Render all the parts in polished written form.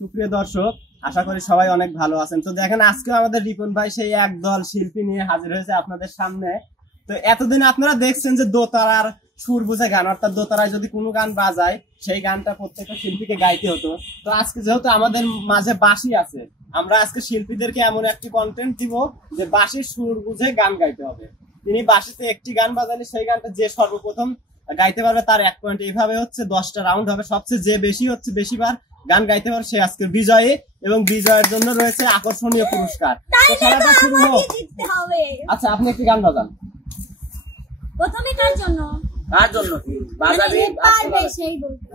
সুপ্রিয় দর্শক, আশা করি সবাই অনেক ভালো আছেন। তো দেখেন আজকে আমাদের রিপন ভাই সেই একদল শিল্পী নিয়ে হাজির হয়েছে আপনাদের সামনে। তো এতদিন আপনারা দেখছেন যে দোতারার সুর বুঝে গান, অর্থাৎ দোতারায় যদি কোনো গান বাজায় সেই গানটা প্রত্যেকটা শিল্পীকে গাইতে হতো। তো আজকে যেহেতু আমাদের মাঝে বাঁশি আছে, আমরা আজকে শিল্পীদেরকে এমন একটি কন্টেন্ট দিব যে বাঁশির সুর বুঝে গান গাইতে হবে। তিনি বাঁশিতে একটি গান বাজালে সেই গানটা যে সর্বপ্রথম গাইতে পারবে তার 1 পয়েন্ট। এইভাবে হচ্ছে 10টা রাউন্ড হবে, সবচেয়ে যে বেশি হচ্ছে বেশিবার গান গাইতে পারবে সে আজকের বিজয়ী, এবং বিজয়ের জন্য রয়েছে আকর্ষণীয় পুরস্কার। তো খেলাটা শুরু হোক। আচ্ছা, আপনি একটি গান বাজান। প্রথমে কার জন্য? কার জন্য কি বাজাবে পারবে সেই বলবে।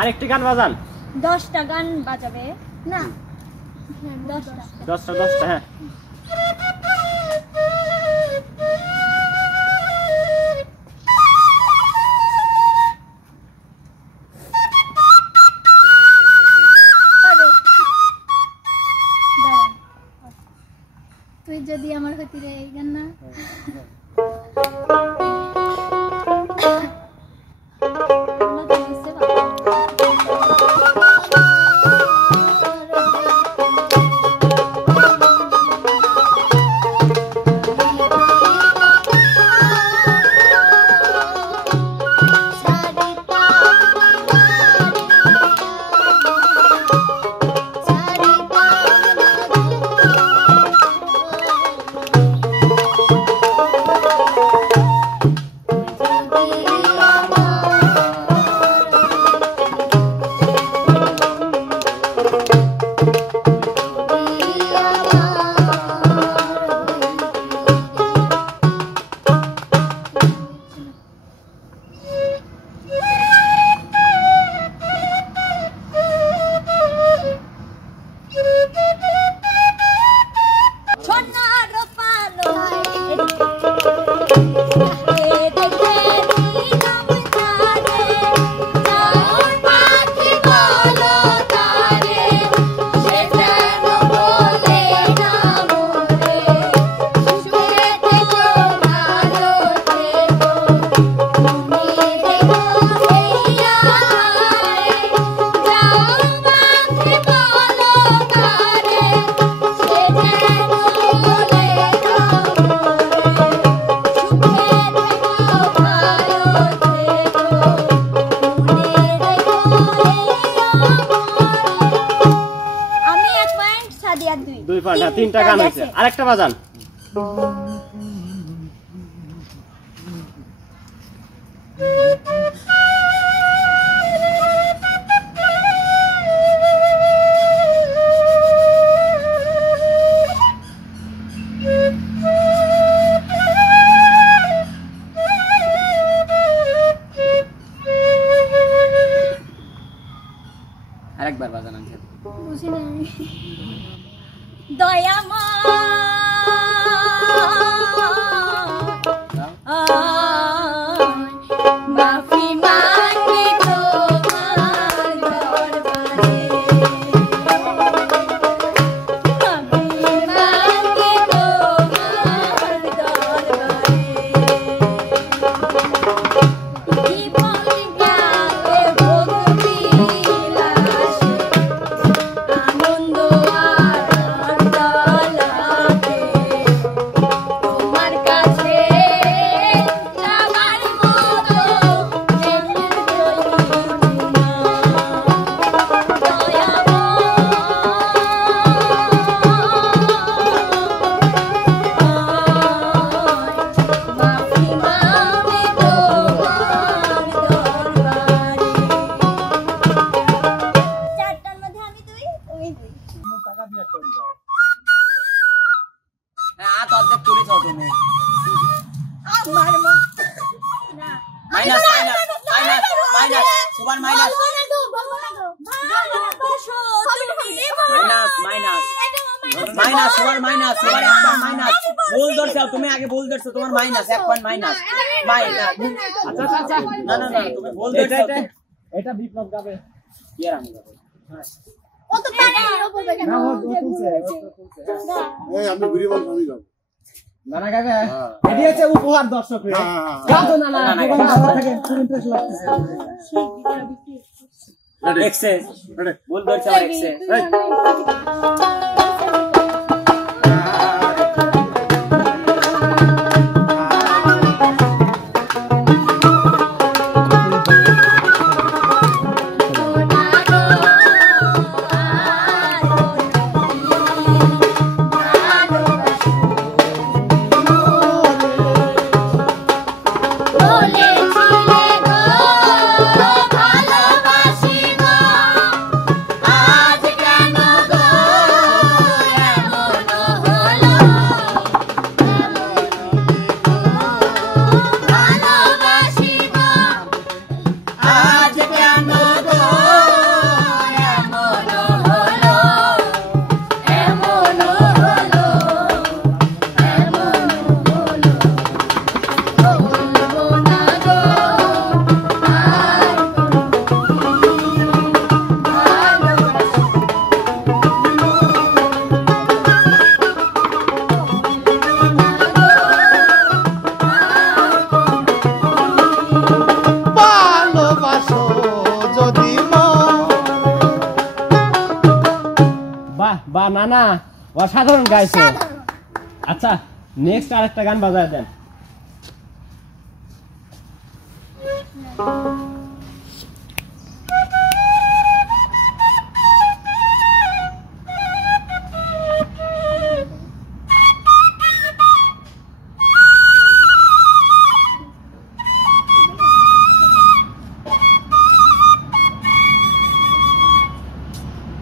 আরেকটি গান বাজান। 10টা গান বাজাবে না? 10টা হ্যাঁ। তুই যদি আমার হতি রে এই গান না তিনটা গান হয়েছে, আরেকটা বাজান। আরেকবার বাজান। বুঝি না দয়ামা মাফি মাঙ্গি তোমার দরবারে, মাফি মাঙ্গি তোমার দরবারে, জীবন গেলে ভক্তি লাশে আনন্দ আর টাকা দিয়ে করে দাও। হ্যাঁ আত অর্ধেক তুলেছো তুমি আমার মা না minus minus minus super minus minus minus super minus super একটা মাইনাস ভুল ধরছো তুমি আগে ভুল ধরছো তোমার মাইনাস 1 পয়েন্ট মাইনাস মাইনাস আচ্ছা আচ্ছা না না না তুমি ভুল ধরছো এটা বিপ্লব গাবে কি আর আমি গাবো ও তো পানির উপর দেখে না ও তুলছে এই আমি ঘুরে বল আমি গাবো নানা গাবে এটি হচ্ছে উপহার দর্শকের গাও তো নানা থেকে ইন্টারেস্ট লাগতেছে এক্সেস ভুল ধরছো আর এক্সেস বা নানা অসাধারণ গাইছো আচ্ছা নেক্সট আরেকটা গান বাজায় দেন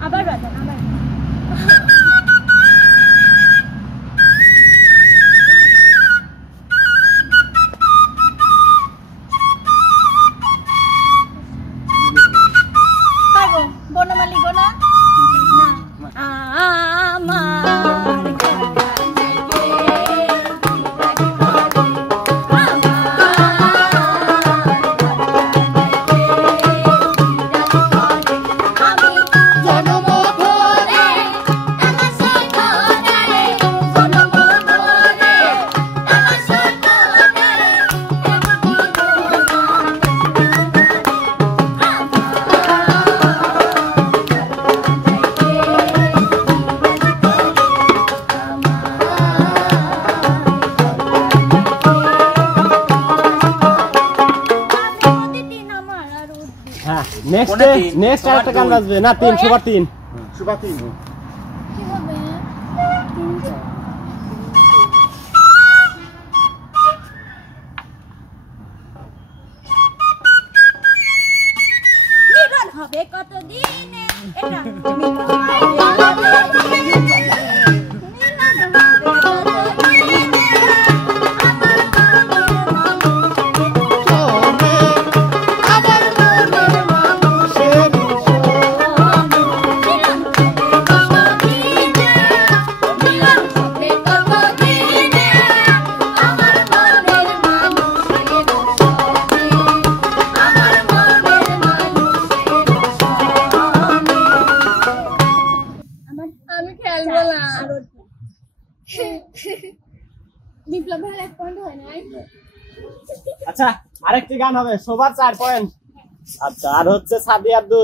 আবার বাজান আবার পারবো বনমালী গোনা না আমার নেক্সট আরেকটা গান বাজবে না 3 সুপার 3 সুপার 3 কি হবে মিলন হবে কতদিনে এটা আমি খেলবো না বিপ্লব ভাই 1 পয়েন্ট হয় নাই আচ্ছা আরেকটি গান হবে সবার 4 পয়েন্ট আচ্ছা আর হচ্ছে সাদিয়ার 2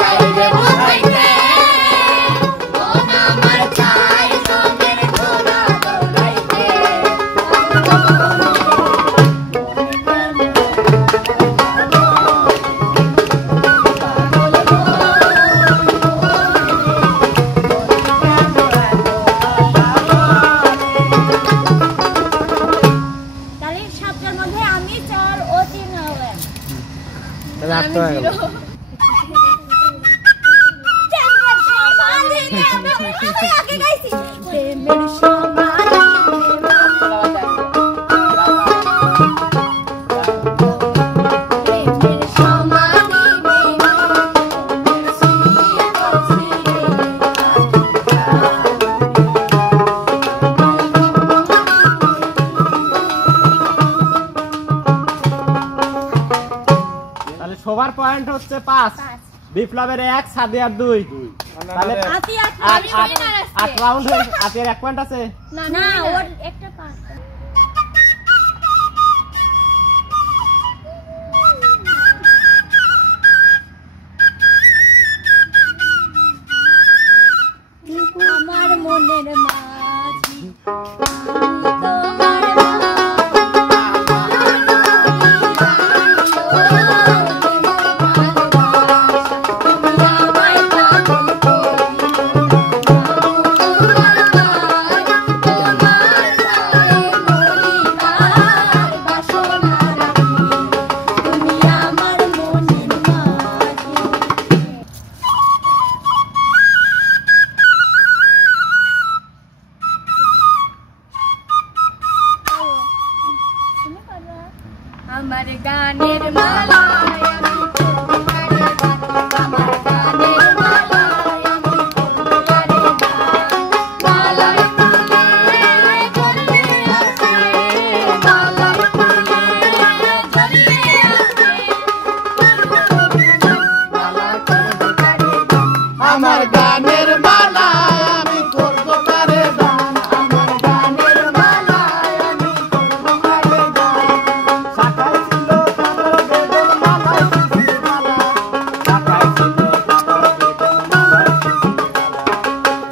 Bye. ব্যর্থ হয়ে গেল। তাহলে সবার পয়েন্ট হচ্ছে 5, বিপ্লবের 1, সাদিয়ার 2। তাহলে 8 রাউন্ড হয়ে আতের 1 পয়েন্ট আছে। না ওর একটা পাস আমার মনের মাঝি তোমার আমার গানের মালায় আমি করবো গানে গান, আমার গানের মালায় আমি করবো গানে গান, মালায় ফুলে জড়িয়ে আছে, মালায় ফুলে জড়িয়ে আছে, মালা করবো গানে গান, আমার গানের মালায় আমি করবো কারে গান, আমার গানের মালায় আমি করবো গানে গান। শাখায় ছিল তার বেদন মালায় শিশির মালা, শাখায় ছিল তার বেদন মালায় শিশির মালা,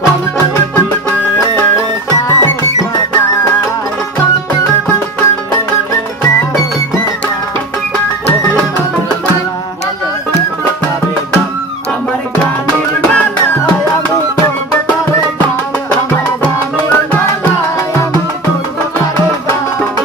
কণ্ঠে দিতে সাহস মাগায়, কণ্ঠে দিতে সাহস মাগায়, অভিমানের মালা আমার গানের মালায় আমি করবো তারে গান, আমার গানের মালায় আমি করবো তারে গান।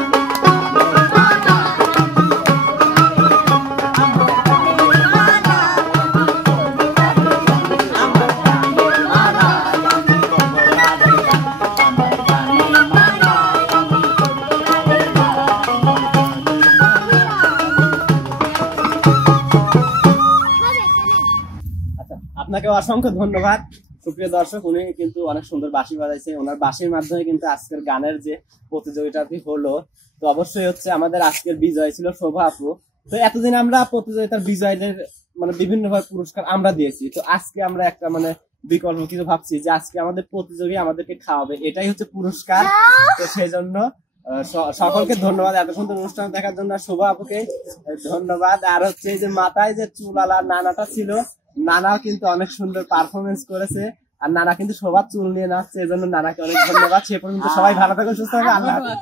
আচ্ছা, আপনাকে অসংখ্য ধন্যবাদ সুপ্রিয় দর্শক। উনি কিন্তু অনেক সুন্দর বাঁশি বাজাইছে, ওনার বাঁশির মাধ্যমে কিন্তু আজকের গানের যে প্রতিযোগিতাটি হলো, তো অবশ্যই হচ্ছে আমাদের আজকের বিজয় ছিল শোভা আপু। তো এতদিন আমরা প্রতিযোগিতার বিজয়ীদের মানে বিভিন্ন ভাবে পুরস্কার আমরা দিয়েছি, তো আজকে আমরা একটা মানে বিকল্প কিছু ভাবছি যে আজকে আমাদের প্রতিযোগী আমাদেরকে খাওয়াবে, এটাই হচ্ছে পুরস্কার। তো সেই জন্য সকলকে ধন্যবাদ এত সুন্দর অনুষ্ঠান দেখার জন্য। শোভা আপুকে ধন্যবাদ। আর হচ্ছে এই যে মাথায় যে চুলালা নানাটা ছিল, নানাও কিন্তু অনেক সুন্দর পারফরমেন্স করেছে, আর নানা কিন্তু সবার চুল নিয়ে নাচছে, এই জন্য নানাকে অনেক ধন্যবাদ। সে পর্যন্ত সবাই ভালো থাকুন, সুস্থ থাকুন, আল্লাহ হাফেজ।